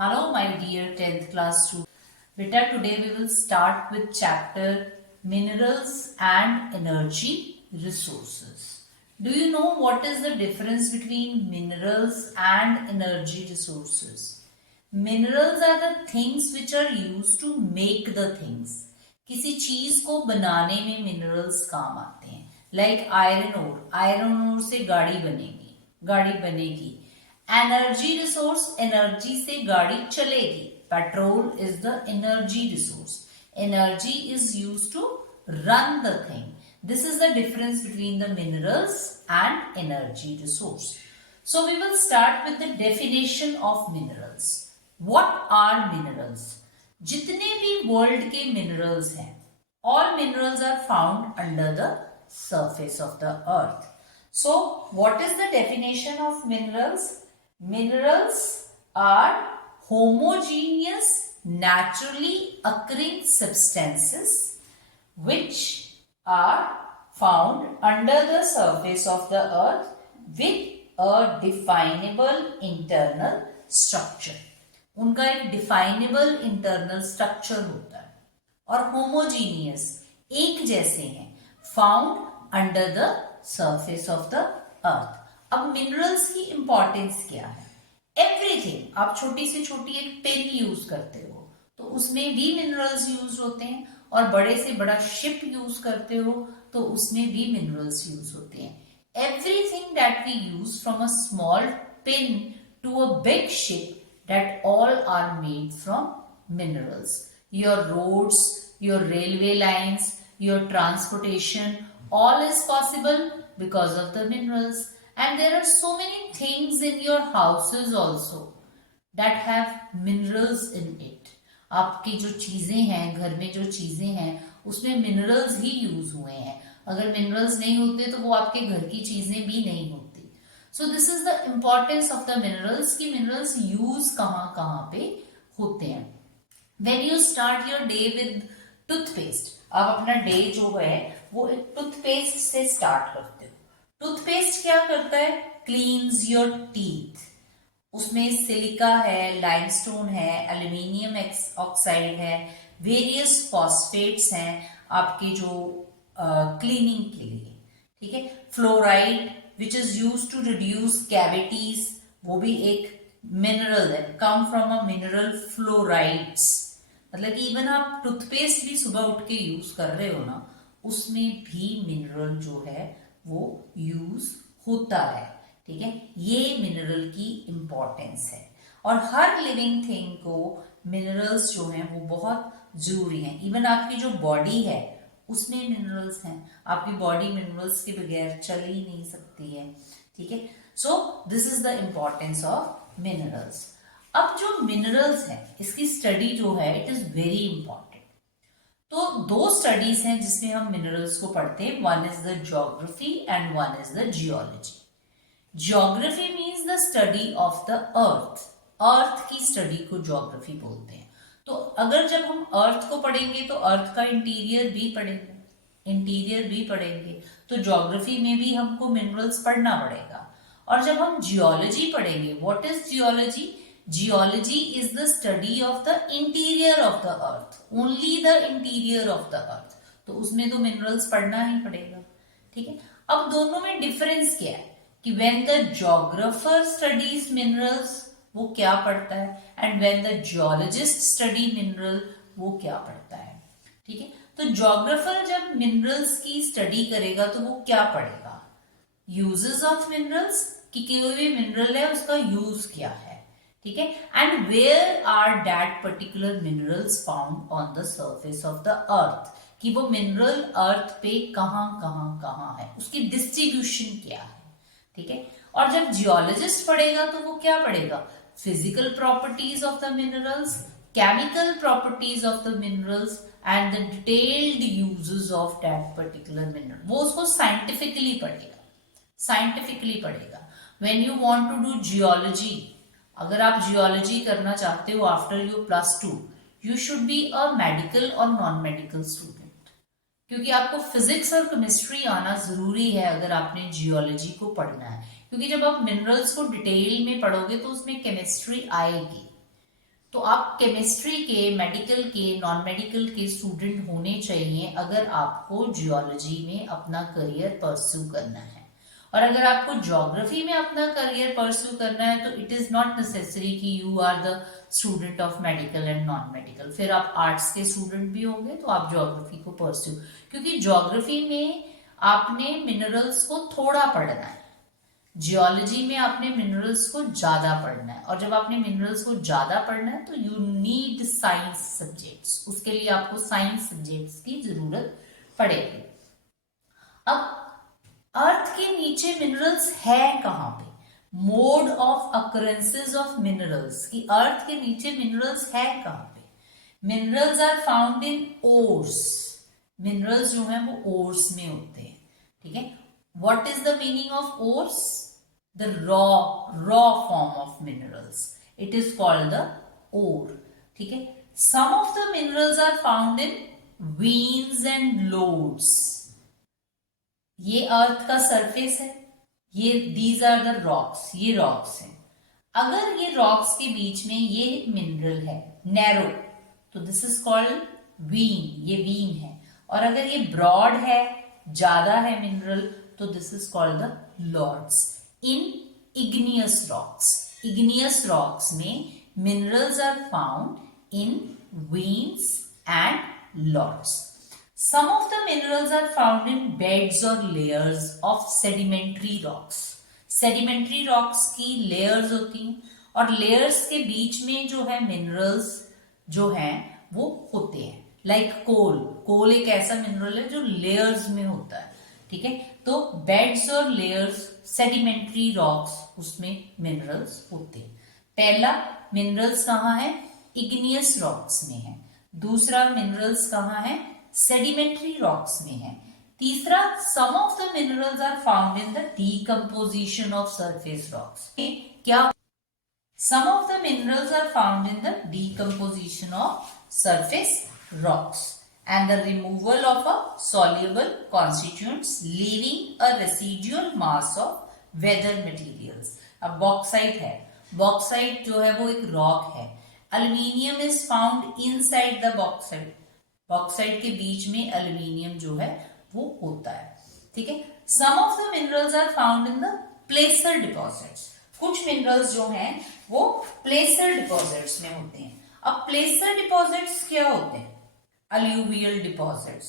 Hello, my dear 10th class students. Beta, today we will start with chapter Minerals and Energy Resources. Do you know what is the difference between minerals and energy resources? Minerals are the things which are used to make the things. किसी चीज को बनाने में minerals काम आते हैं. Like iron ore से गाड़ी बनेगी. एनर्जी रिसोर्स, एनर्जी से गाड़ी चलेगी. Petrol is the energy resource. Energy is use to run the thing. This is the difference between the minerals and energy resource. So we will start with the definition of minerals. What are minerals? जितने भी world के minerals हैं, all minerals are found under the surface of the earth. So what is the definition of minerals? Minerals are homogeneous, naturally occurring substances which are found under the surface of the earth with a definable internal structure. उनका एक definable internal structure होता है और homogeneous, एक जैसे हैं, found under the surface of the अर्थ. अब minerals की इंपॉर्टेंस क्या है? एवरीथिंग. आप छोटी से छोटी एक पेन यूज करते हो तो उसमें भी मिनरल्स यूज होते हैं, और बड़े से बड़ा शिप यूज करते हो तो उसमें भी मिनरल्स यूज होते हैं. Everything that we use from a small pen to a big ship, that all are made from minerals. Your roads, your railway lines, your transportation, all is possible because of the minerals. And there are so many things in your houses also that have minerals in it. आपकी जो चीजें हैं, घर में जो चीजें हैं, उसमें मिनरल्स ही यूज हुए हैं. अगर मिनरल्स नहीं होते तो वो आपके घर की चीजें भी नहीं होती. So this is the importance of the minerals कि minerals use कहाँ पे होते हैं. When you start your day with toothpaste, आप अपना डे जो है वो एक टूथपेस्ट से स्टार्ट करते हो. टूथपेस्ट क्या करता है? Cleans your teeth. उसमें सिलिका है, लाइमस्टोन है, एल्यूमिनियम ऑक्साइड है, वेरियस फॉस्फेट्स हैं आपके जो क्लीनिंग के लिए. ठीक है. Fluoride which is used to reduce cavities, वो भी एक मिनरल है, come from a mineral fluorides. मतलब कि इवन आप टूथपेस्ट भी सुबह उठ के यूज कर रहे हो ना, उसमें भी मिनरल जो है वो यूज होता है. ठीक है. ये मिनरल की इंपॉर्टेंस है और हर लिविंग थिंग को मिनरल्स जो हैं वो बहुत जरूरी हैं. इवन आपकी जो बॉडी है उसमें मिनरल्स हैं. आपकी बॉडी मिनरल्स के बगैर चल ही नहीं सकती है. ठीक है. So this is the importance of minerals. अब जो मिनरल्स हैं इसकी स्टडी जो है इट इज वेरी इंपॉर्टेंट. तो दो स्टडीज हैं जिसमें हम मिनरल्स को पढ़ते हैं. One is the geography and one is the geology. Geography means the study of the earth. Earth की स्टडी को ज्योग्राफी बोलते हैं. तो अगर जब हम अर्थ को पढ़ेंगे तो अर्थ का इंटीरियर भी पढ़ेंगे तो ज्योग्राफी में भी हमको मिनरल्स पढ़ना पड़ेगा. और जब हम जियोलॉजी पढ़ेंगे, what is geology? Geology is the study of the interior of the earth, only the interior of the अर्थ. तो उसमें तो मिनरल्स पढ़ना ही पड़ेगा. ठीक है. अब दोनों में डिफरेंस क्या है कि when the geographer studies minerals वो क्या पढ़ता है, and when the geologist study mineral वो क्या पढ़ता है. ठीक है. तो ज्योग्राफर जब मिनरल्स की स्टडी करेगा तो वो क्या पढ़ेगा? यूजेस ऑफ मिनरल्स, कि कोई भी मिनरल है उसका यूज क्या है. ठीक है. And where are that particular minerals found on the surface of the earth, कि वो मिनरल अर्थ पे कहाँ है, उसकी डिस्ट्रीब्यूशन क्या है. ठीक है. और जब जियोलॉजिस्ट पढ़ेगा तो वो क्या पढ़ेगा? Physical properties of the minerals, chemical properties of the minerals and the detailed uses of that particular mineral. वो उसको साइंटिफिकली पढ़ेगा. When you want to do geology, अगर आप जियोलॉजी करना चाहते हो after your +2, you should be a medical और non medical student, क्योंकि आपको फिजिक्स और केमिस्ट्री आना जरूरी है अगर आपने जियोलॉजी को पढ़ना है. क्योंकि जब आप मिनरल्स को डिटेल में पढ़ोगे तो उसमें केमिस्ट्री आएगी. तो आप केमिस्ट्री के, मेडिकल के, नॉन मेडिकल के स्टूडेंट होने चाहिए अगर आपको जियोलॉजी में अपना करियर परस्यू करना है। और अगर आपको ज्योग्राफी में अपना करियर परस्यू करना है तो इट इज नॉट नेसेसरी कि you are the student of medical and non medical, फिर आप आर्ट्स के स्टूडेंट भी होंगे तो आप ज्योग्राफी को परस्यू, क्योंकि ज्योग्राफी में आपने मिनरल्स को थोड़ा पढ़ना है, जियोलॉजी में आपने मिनरल्स को ज्यादा पढ़ना है, और जब आपने मिनरल्स को ज्यादा पढ़ना है तो यू नीड साइंस सब्जेक्ट्स, उसके लिए आपको साइंस सब्जेक्ट्स की जरूरत पड़ेगी। अब अर्थ के नीचे मिनरल्स है कहां पे, mode of occurrences of minerals, की अर्थ के नीचे मिनरल्स है कहां पे। Minerals are found in ores, minerals जो है वो ओर्स में होते हैं, ठीक है। What is the meaning of ores, the raw form of minerals, it is called the ore, ठीक है। some of the minerals are found in veins and lodes, ये अर्थ का सरफेस है, ये these are the rocks, ये rocks हैं। अगर ये रॉक्स के बीच में ये मिनरल है नैरो, तो दिस इज कॉल्ड वीन, ये वीन है। और अगर ये ब्रॉड है, ज्यादा है मिनरल, तो this is called the lodes. In igneous rocks, igneous rocks में minerals are found in veins and lords. Some of the minerals are found in beds or layers of sedimentary rocks. Sedimentary rocks की layers होती हैं और layers के बीच में जो है minerals जो हैं वो होते हैं, like coal, coal एक ऐसा mineral है जो layers में होता है, ठीक है। तो बेड्स और लेयर्स, सेडिमेंट्री रॉक्स, उसमें मिनरल्स होते हैं। पहला मिनरल्स कहाँ है, इग्नियस रॉक्स में है। दूसरा मिनरल्स कहाँ है, सेडिमेंट्री रॉक्स में है। तीसरा, some of the minerals are found in the decomposition of surface rocks. क्या, some of the minerals are found in the decomposition of surface rocks and the removal of a soluble constituents leaving a residual mass of weather materials। अब bauxite है, bauxite जो है वो एक rock है। Aluminium is found inside the bauxite, bauxite के बीच में aluminium जो है वो होता है, ठीक है। Some of the minerals are found in the placer deposits, कुछ मिनरल्स जो हैं वो प्लेसर डिपॉजिट्स में होते हैं। अब प्लेसर डिपॉजिट्स क्या होते हैं, alluvial deposits,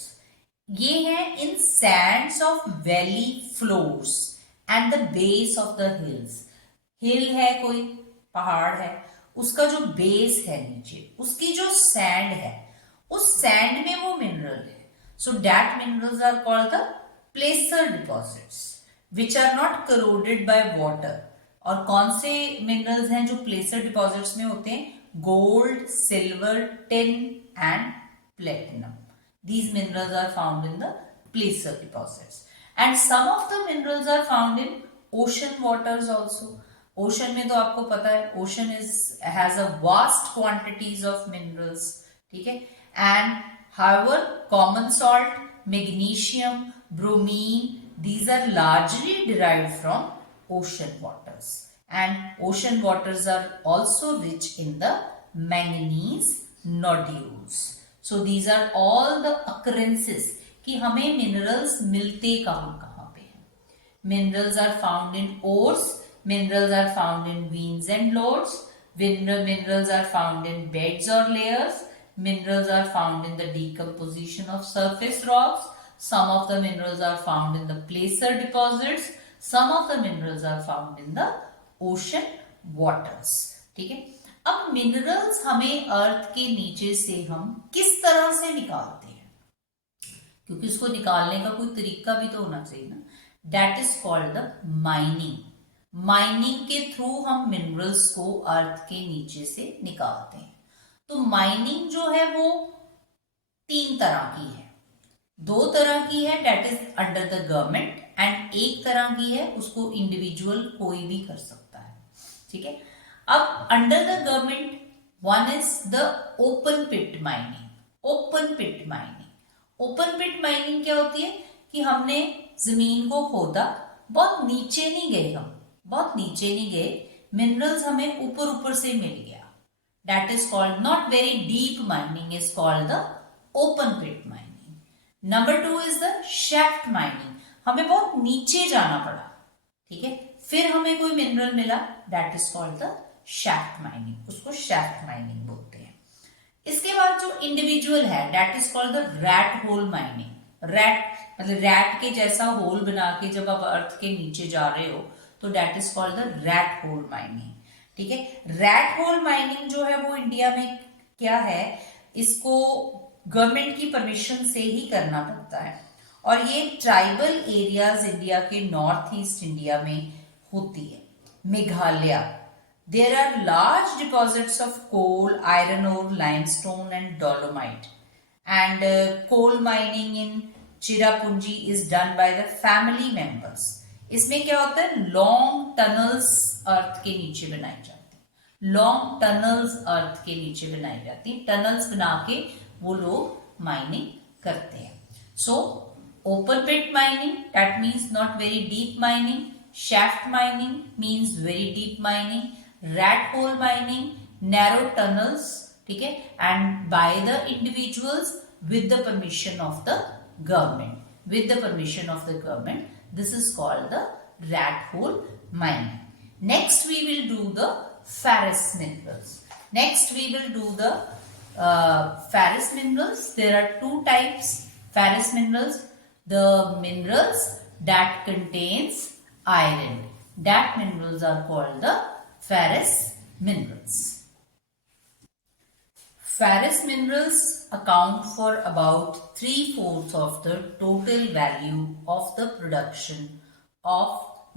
ये है in sands of valley floors and the base of the hills. Hill है, कोई पहाड़ है, उसका जो बेस है नीचे, उसकी जो सैंड है, उस सैंड में वो मिनरल है। So that minerals are called the placer deposits which are not corroded by water. और कौन से मिनरल्स हैं जो प्लेसर डिपॉजिट्स में होते हैं, gold, silver, tin and platinum. These minerals are found in the placer deposits. And some of the minerals are found in ocean waters also. Ocean में तो आपको पता है, ocean has a vast quantities of minerals, ठीक है। And however, common salt, magnesium, bromine, these are largely derived from ocean waters. And ocean waters are also rich in the manganese nodules. So these are all the occurrences कि हमें minerals मिलते कहाँ कहाँ पे हैं। Minerals are found in ores, minerals are found in veins and lodes, minerals are found in beds और layers, minerals are found in the decomposition of surface rocks, some of the minerals are found in the placer deposits, some of the minerals are found in the ocean waters, ठीक है। अब minerals हमें अर्थ के नीचे से हम किस तरह से निकालते हैं, क्योंकि उसको निकालने का कोई तरीका भी तो होना चाहिए ना, that is called the mining. Mining के थ्रू हम मिनरल्स को अर्थ के नीचे से निकालते हैं। तो माइनिंग जो है वो 3 तरह की है, 2 तरह की है that is under the government, and एक तरह की है उसको इंडिविजुअल कोई भी कर सकता है, ठीक है। अब under the government one is the open pit mining. Open pit mining, open pit mining क्या होती है कि हमने जमीन को खोदा, बहुत नीचे नहीं गए, हम बहुत नीचे नहीं गए, मिनरल्स हमें ऊपर ऊपर से मिल गया, that is called not very deep mining is called the open pit mining. Number 2 is the shaft mining. हमें बहुत नीचे जाना पड़ा, ठीक है, फिर हमें कोई मिनरल मिला, that is called the shaft mining. उसको shaft mining बोलते हैं. इसके बाद जो इंडिविजुअल है that is called the rat hole mining. rat मतलब रैट के जैसा होल बना के जब आप अर्थ के नीचे जा रहे हो तो that is called the rat hole mining. ठीक है, रैट होल माइनिंग जो है वो इंडिया में क्या है, इसको गवर्नमेंट की परमिशन से ही करना पड़ता है और ये ट्राइबल एरियाज इंडिया के नॉर्थ ईस्ट इंडिया में होती है. Meghalaya, there are large deposits of coal, iron ore, limestone and dolomite and coal mining in Cherrapunji is done by the family members. इसमें क्या होता है, लॉन्ग टनल्स अर्थ के नीचे बनाई जाती है, लॉन्ग टनल्स अर्थ के नीचे बनाई जाती है, टनल्स बना के वो लोग माइनिंग करते हैं. So open pit mining that means not very deep mining, shaft mining means very deep mining, rat hole mining narrow tunnels, ठीक है, and by the individuals with the permission of the government, with the permission of the government. This is called the rat hole mining. Next we will do the ferrous minerals. Next we will do the ferrous minerals. There are two types ferrous minerals. The minerals that contains iron, that minerals are called the ferrous minerals. Ferrous minerals account for about 3/4 of the total value of the production of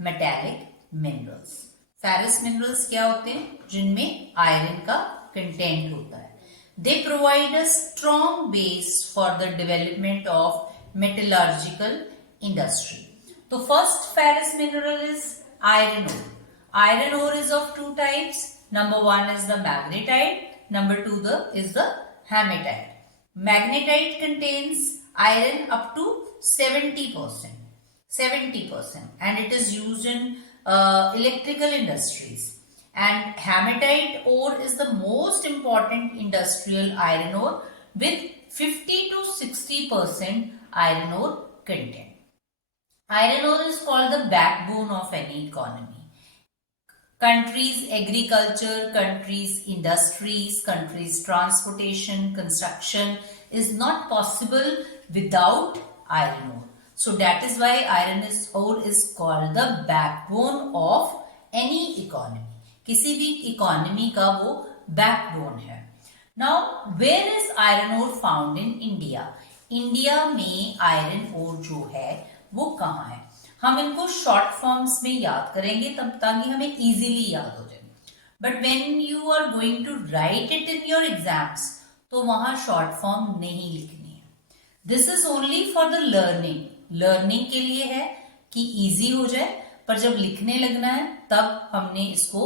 metallic minerals. Ferrous minerals क्या होते हैं, जिनमें iron का content होता है. They provide a strong base for the development of metallurgical industry. So first ferrous mineral is iron ore. Iron ore is of two types. Number 1 is the magnetite. Number 2 is the hematite. Magnetite contains iron up to 70%. 70%, and it is used in electrical industries. And hematite ore is the most important industrial iron ore with 50 to 60% iron ore content. Iron ore is called the backbone of any economy. Countries' agriculture, countries' industries, countries' transportation, construction is not possible without iron ore. So that is why iron ore is called the backbone of any economy. किसी भी economy का वो backbone है. Now, where is iron ore found in India? India में iron ore जो है वो कहाँ है, हम इनको शॉर्ट फॉर्म्स में याद करेंगे तब ताकि हमें इजीली याद हो जाए. But when you are going to write it in your exams तो वहां शॉर्ट फॉर्म नहीं लिखनी है. This is only for the learning, learning के लिए है कि इजी हो जाए, पर जब लिखने लगना है तब हमने इसको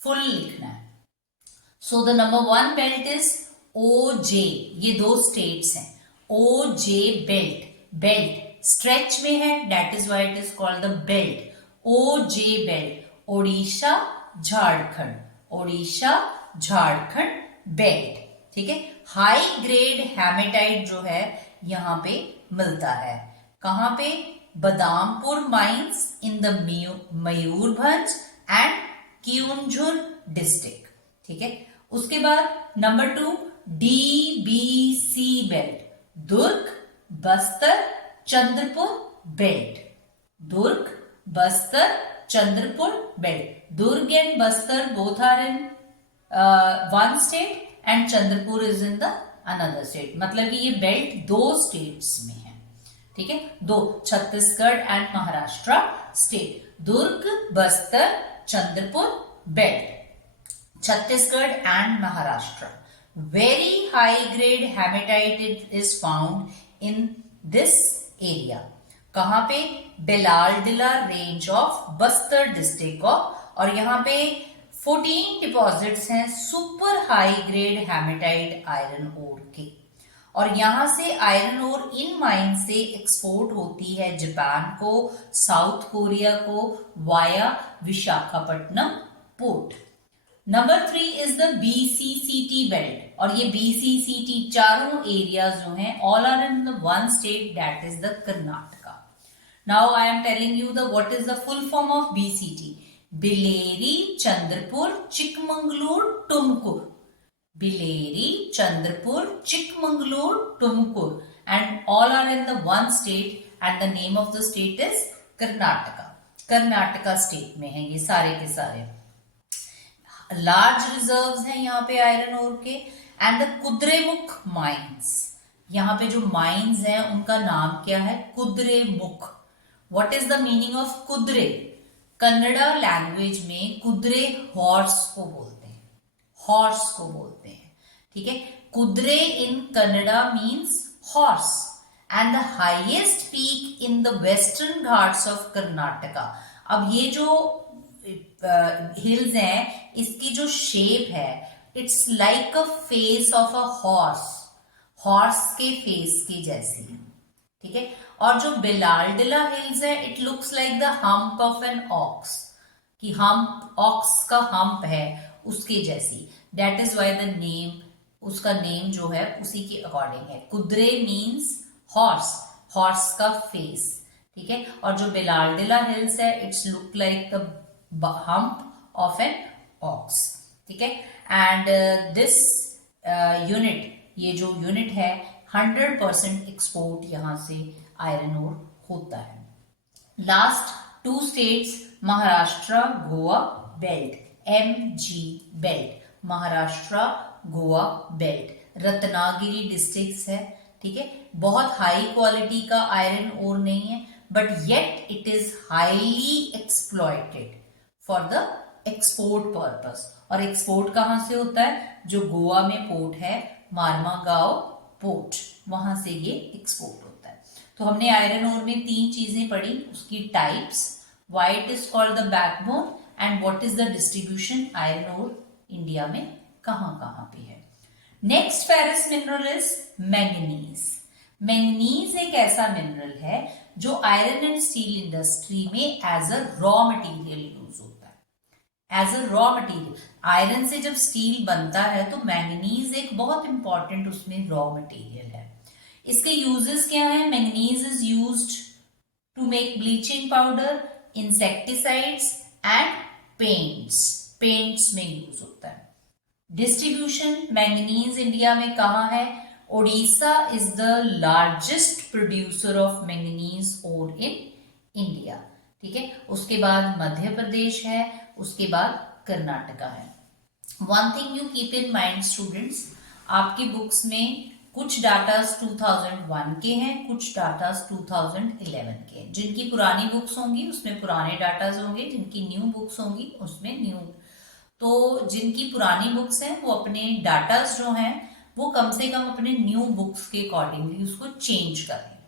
फुल लिखना है. So the number 1 belt is OJ, ये दो स्टेट्स हैं. OJ बेल्ट, बेल्ट स्ट्रेच में है, that is why it is called the belt. OJ belt, Odisha Jharkhand, Odisha Jharkhand belt. ठीक है, हाई ग्रेड हेमेटाइट जो है यहां पे मिलता है. कहां पे, Badampur mines in the Mayurbhanj and Keonjhar district. ठीक है, उसके बाद number 2 DBC belt, Durg Bastar Chandrapur belt, Durg Bastar Chandrapur belt. Durg and Bastar both are in one state and Chandrapur is in the another state. मतलब कि ये बेल्ट दो स्टेट्स में है. ठीक है, दो, Chhattisgarh and Maharashtra state. Durg Bastar Chandrapur belt, Chhattisgarh and Maharashtra. Very high grade hematite is found in this area. कहां पे, Bailadila range of Bastar district का. और यहाँ पे 14 डिपॉजिट्स हैं super high grade hematite iron ore के. और यहां से आयरन ओर इन माइन से एक्सपोर्ट होती है जापान को, साउथ कोरिया को via Visakhapatnam port. Number 3 is the BCCT belt, और ये BCCT चारों एरियाज जो हैं all are in the one state, that is the Karnataka. Now I am telling you the what is the full form of BCT. Biliary, Chandrapur, Chikmagalur, Tumkur. Biliary, Chandrapur, Chikmagalur, Tumkur, and all are in the one state, and the name of the state is Karnataka. Karnataka state में है ये सारे के सारे. Large reserves हैं यहाँ पे iron ore के. एंड द कुद्रेमुख माइंस, यहाँ पे जो माइंस हैं उनका नाम क्या है? Kudremukh. What is the meaning of kudre? Kannada language में कुद्रे हॉर्स को बोलते हैं, हॉर्स को बोलते हैं. ठीक है, kudre in Kannada means horse. And the highest peak in the Western Ghats of Karnataka. अब ये जो हिल्स हैं इसकी जो शेप है, it's like a face of a horse, horse के फेस की जैसी. ठीक है, और जो बिलालडिला हिल्स है, it looks like the hump of an ox, कि हम्प, ऑक्स का हम्प है उसके जैसी. That is why the name, उसका नेम जो है उसी के अकॉर्डिंग है. कुद्रे मीन्स हॉर्स, हॉर्स का फेस. ठीक है, और जो बिलालडिला हिल्स है, it's look like the hump of an aux. ठीक है, एंड दिस यूनिट, ये जो यूनिट है 100% एक्सपोर्ट यहां से आयरन ओर होता है. Last 2 states, Maharashtra, Goa belt, MG belt, Maharashtra Goa belt. Ratnagiri district है. ठीक है, बहुत हाई क्वालिटी का आयरन ओर नहीं है, but yet it is highly exploited for the export purpose. और एक्सपोर्ट कहां से होता है? जो गोवा में पोर्ट है, मार्मागांव पोर्ट, वहां से ये एक्सपोर्ट होता है. तो हमने आयरन ओर में 3 चीजें पढ़ी, उसकी types, why it is called the backbone, and what is the distribution iron ore India में कहां कहां पे है. Next ferrous mineral is manganese. Manganese एक ऐसा मिनरल है जो आयरन एंड स्टील इंडस्ट्री में as a raw material use होता है. As a raw material, iron से जब स्टील बनता है तो मैंगनीज एक बहुत इंपॉर्टेंट उसमें रॉ मटेरियल है. इसके यूजेस क्या है? Manganese is used to make bleaching powder, insecticides and paints. Paints में यूज होता है. डिस्ट्रीब्यूशन, मैंगनीज इंडिया में कहाँ है? Odisha is the largest producer of manganese ore in India. ठीक है, उसके बाद मध्य प्रदेश है, उसके बाद कर्नाटका है. One thing you keep in mind students, आपकी बुक्स में कुछ डाटास 2001 के हैं, कुछ डाटास 2011 के हैं. जिनकी पुरानी बुक्स होंगी उसमें पुराने डाटास होंगे, जिनकी न्यू बुक्स होंगी उसमें न्यू. तो जिनकी पुरानी बुक्स हैं वो अपने डाटास जो हैं वो कम से कम अपने न्यू बुक्स के अकॉर्डिंगली उसको चेंज करें.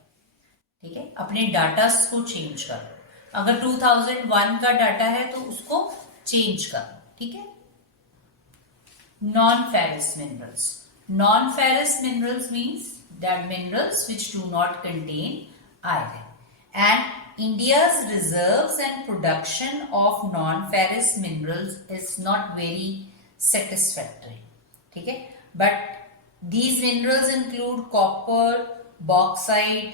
ठीक है, अपने डाटास को चेंज करो. अगर 2001 का डाटा है तो उसको चेंज करो. ठीक है. Non ferrous minerals. Non ferrous minerals means that minerals which do not contain iron. And India's reserves and production of non-ferrous minerals is not very satisfactory. ठीक है, but these minerals include copper, bauxite,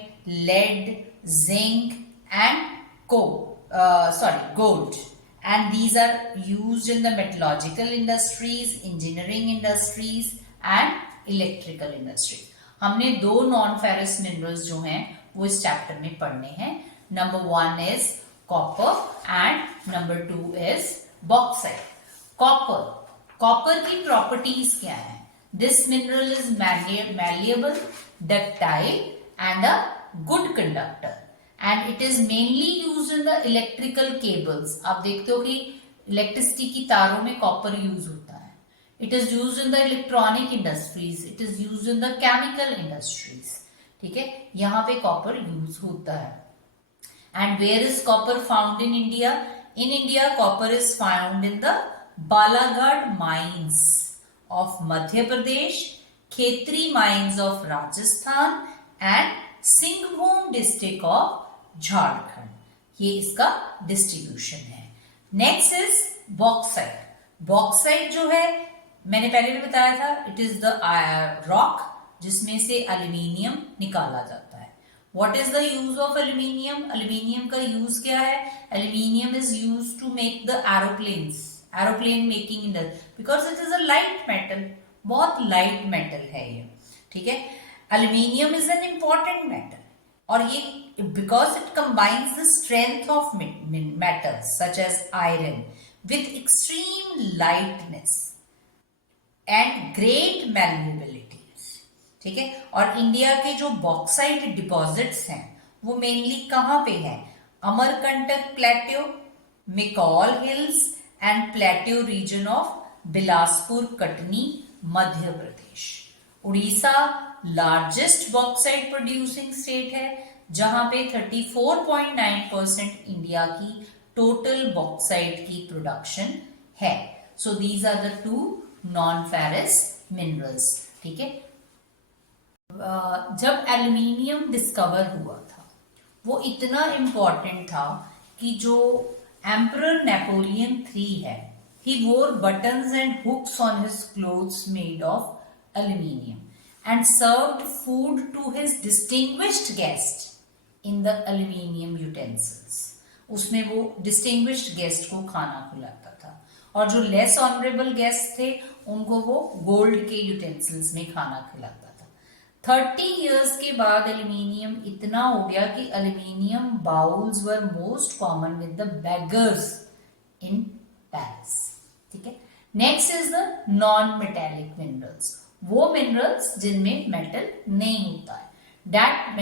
lead, zinc, and gold. And these are used in the metallurgical industries, engineering industries, and electrical industries. हमने 2 non-ferrous minerals जो हैं वो इस chapter में पढ़ने हैं. Number 1 is copper and number 2 is bauxite. Copper की properties क्या है? This mineral is malleable, ductile and a good conductor, and it is mainly used in the electrical cables. आप देखते हो कि इलेक्ट्रिसिटी की तारों में कॉपर यूज होता है. It is used in the electronic industries. It is used in the chemical industries. ठीक है, यहाँ पे कॉपर यूज होता है. And where is copper found in India? In India, copper is found in the Balaghat mines of Madhya Pradesh, Khetri mines of Rajasthan, and Singhbhum district of Jharkhand. ये इसका distribution है. Next is bauxite. Bauxite जो है मैंने पहले भी बताया था, इट इज द रॉक जिसमें से एल्यूमिनियम निकाला जाता है। What is the use of aluminium? Aluminium का यूज क्या है? Aluminium is use to make the aeroplane making industry, because it is a light metal, बहुत लाइट मेटल है ये, ठीक है। Aluminium is an important metal, और ये because it combines the strength of metals such as iron with extreme lightness and great malleabilities, ठीक है। और इंडिया के जो बॉक्साइट डिपॉजिट्स हैं वो मेनली कहाँ पे हैं? Amarkantak plateau, Maikal hills and plateau region of Bilaspur, Katni, Madhya Pradesh. Orissa largest bauxite producing state है, जहां पे 34.9% इंडिया की टोटल बॉक्साइट की प्रोडक्शन है। So these are the two non ferrous minerals, ठीक है। जब एल्यूमिनियम डिस्कवर हुआ था वो इतना इंपॉर्टेंट था कि जो एम्परर नेपोलियन III है, he wore buttons and hooks on his clothes made of aluminium and served food to his distinguished guest in the aluminium utensils. उसमें वो डिस्टिंग्विश्ड गेस्ट को खाना खिलाता था, और जो लेस ऑनरेबल गेस्ट थे उनको वो गोल्ड के यूटेंसिल्स में खाना खिलाता था। 30 years के बाद एल्यूमिनियम इतना हो गया कि aluminium bowls were most common with the beggars in Paris, ठीक है। Next is the non metallic minerals, वो मिनरल्स जिनमें मेटल नहीं होता है। That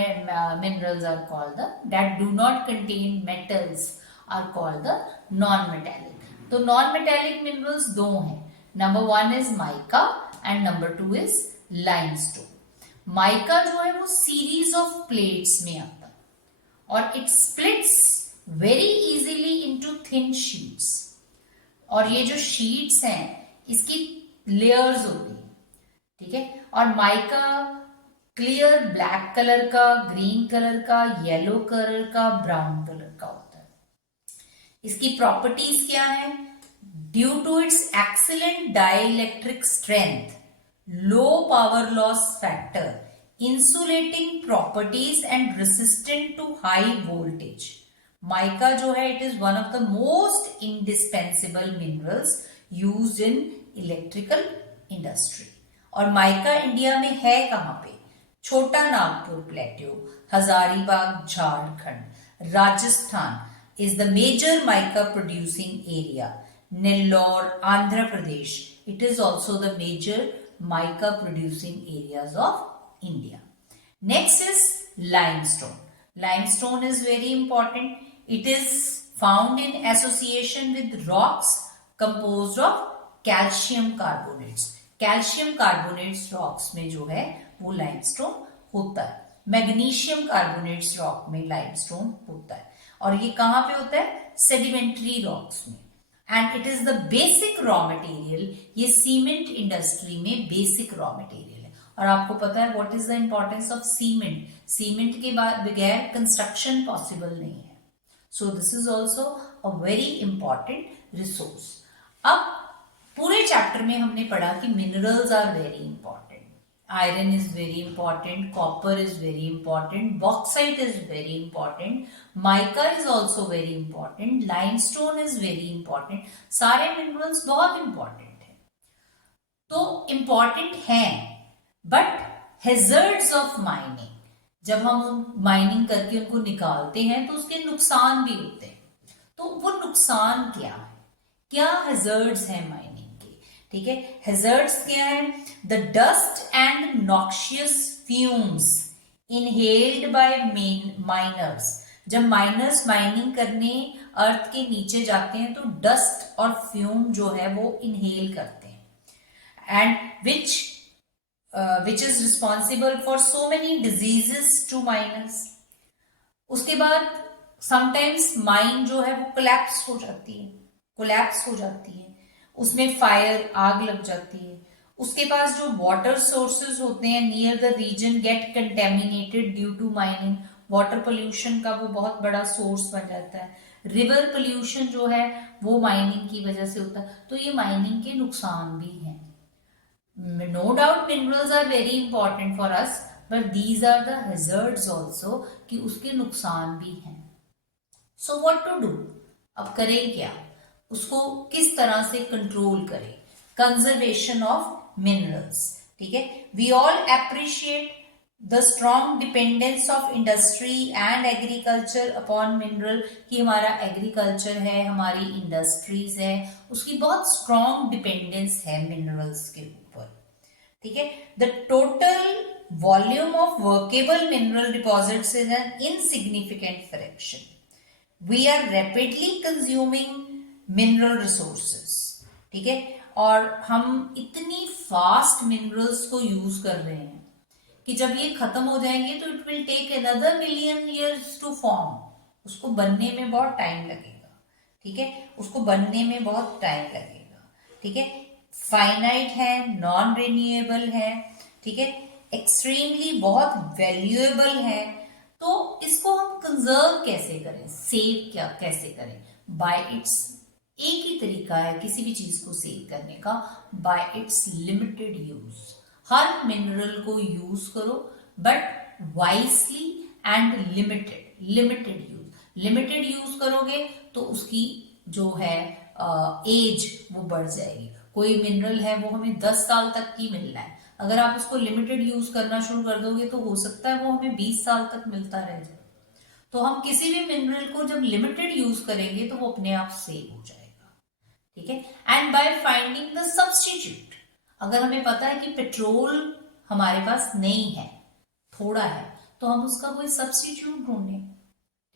minerals are called that do not contain metals are called the non-metallic. तो non-metallic minerals दो हैं, number 1 is mica and number 2 is limestone. mica जो है वो series of plates में आता है, और it splits very easily into thin sheets, और ये जो sheets हैं इसकी layers होती हैं, ठीक है। और mica क्लियर ब्लैक कलर का, ग्रीन कलर का, येलो कलर का, ब्राउन कलर का होता है। इसकी प्रॉपर्टीज क्या है? Due to its excellent dielectric strength, low power loss factor, insulating properties and resistant to high voltage, mica जो है it is one of the most indispensable minerals used in electrical industry. और mica India में है कहां पे? Chota Nagpur plateau, Hazaribagh Jharkhand, Rajasthan is the major mica producing area, Nellore Andhra Pradesh, it is also the major mica producing areas of India. Next is limestone. Limestone is very important. It is found in association with rocks composed of calcium carbonates. Calcium carbonates rocks में जो है वो limestone होता है. Magnesium carbonates rock में limestone होता है. और ये कहाँ पे होता है? Sedimentary rocks में. And it is the basic raw material. ये cement industry में basic raw material. और आपको पता है what is the importance of cement. Cement के बगैर कंस्ट्रक्शन पॉसिबल नहीं है. So this is also a very important resource. अब पूरे चैप्टर में हमने पढ़ा कि minerals are very important. Iron is very important, copper is very important, bauxite is very important, mica is also very important, limestone is very important. सारे minerals बहुत important है. तो इंपॉर्टेंट हैं, बट हैजर्ड्स ऑफ माइनिंग, जब हम mining करके उनको निकालते हैं तो उसके नुकसान भी होते हैं. तो वो नुकसान क्या है, क्या हैजर्ड्स हैं माइनिंग के? ठीक है, हैजर्ड्स क्या है? The dust and noxious fumes inhaled by miners. जब माइनर्स माइनिंग करने अर्थ के नीचे जाते हैं तो डस्ट और फ्यूम जो है वो इनहेल करते हैं, and which is responsible for so many diseases to miners. उसके बाद sometimes mine जो है वो collapse हो जाती है, उसमें फायर आग लग जाती है. उसके पास जो वाटर सोर्सेज होते हैं near the region get contaminated due to mining. Water pollution का वो बहुत बड़ा सोर्स बन जाता है. रिवर पोल्यूशन जो है वो माइनिंग की वजह से होता है, तो ये माइनिंग के नुकसान भी हैं। No doubt minerals are very important for us, but these are the hazards also, कि उसके नुकसान भी हैं। सो व्हाट टू डू, अब करें क्या, उसको किस तरह से कंट्रोल करें। कंजर्वेशन ऑफ मिनरल्स, ठीक है। We all appreciate the strong dependence of industry and agriculture upon mineral, कि हमारा एग्रीकल्चर है, हमारी इंडस्ट्रीज है, उसकी बहुत स्ट्रॉन्ग डिपेंडेंस है मिनरल्स के ऊपर, ठीक है। The total volume of workable mineral deposits is an insignificant fraction. We are rapidly consuming mineral resources, ठीक है, और हम इतनी फास्ट मिनरल्स को यूज कर रहे हैं कि जब ये खत्म हो जाएंगे तो it will take another million years to form. उसको बनने में बहुत टाइम लगेगा, ठीक है, उसको बनने में बहुत टाइम लगेगा, ठीक है। फाइनाइट है, नॉन रिन्यूएबल है, ठीक है, एक्सट्रीमली बहुत वैल्यूएबल है। तो इसको हम कंजर्व कैसे करें, सेव क्या कैसे करें, बाय इट्स, एक ही तरीका है किसी भी चीज को सेव करने का, bye it's limited use. Her mineral को यूज करो but wisely and limited use. Limited use करोगे तो उसकी जो है एज वो बढ़ जाएगी। कोई मिनरल है वो हमें 10 साल तक ही मिलना है, अगर आप उसको लिमिटेड यूज करना शुरू कर दोगे तो हो सकता है वो हमें 20 साल तक मिलता रह जाए। तो हम किसी भी मिनरल को जब लिमिटेड यूज करेंगे तो वो अपने आप सेव हो जाएगा, ठीक है। And by finding the substitute, अगर हमें पता है कि पेट्रोल हमारे पास नहीं है, थोड़ा है, तो हम उसका कोई सब्स्टिट्यूट ढूंढें,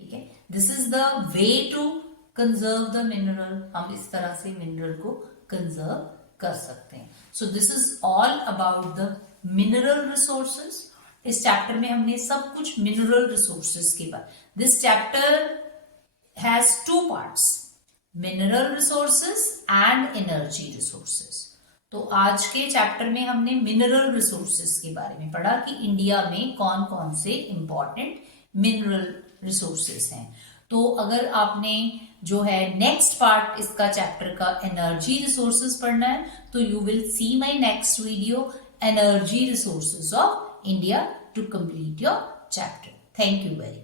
ठीक है। This is the way to conserve the mineral. हम इस तरह से मिनरल को कंजर्व कर सकते हैं। सो this is all about the mineral resources. इस चैप्टर में हमने सब कुछ मिनरल रिसोर्सेज के बारे, this chapter has 2 parts, mineral resources and energy resources. तो आज के चैप्टर में हमने मिनरल रिसोर्सेज के बारे में पढ़ा कि इंडिया में कौन कौन से इंपॉर्टेंट मिनरल रिसोर्सेज हैं। तो अगर आपने जो है नेक्स्ट पार्ट इसका चैप्टर का एनर्जी रिसोर्सेज पढ़ना है तो you will see my next video, energy resources of India, to complete your chapter. Thank you very much.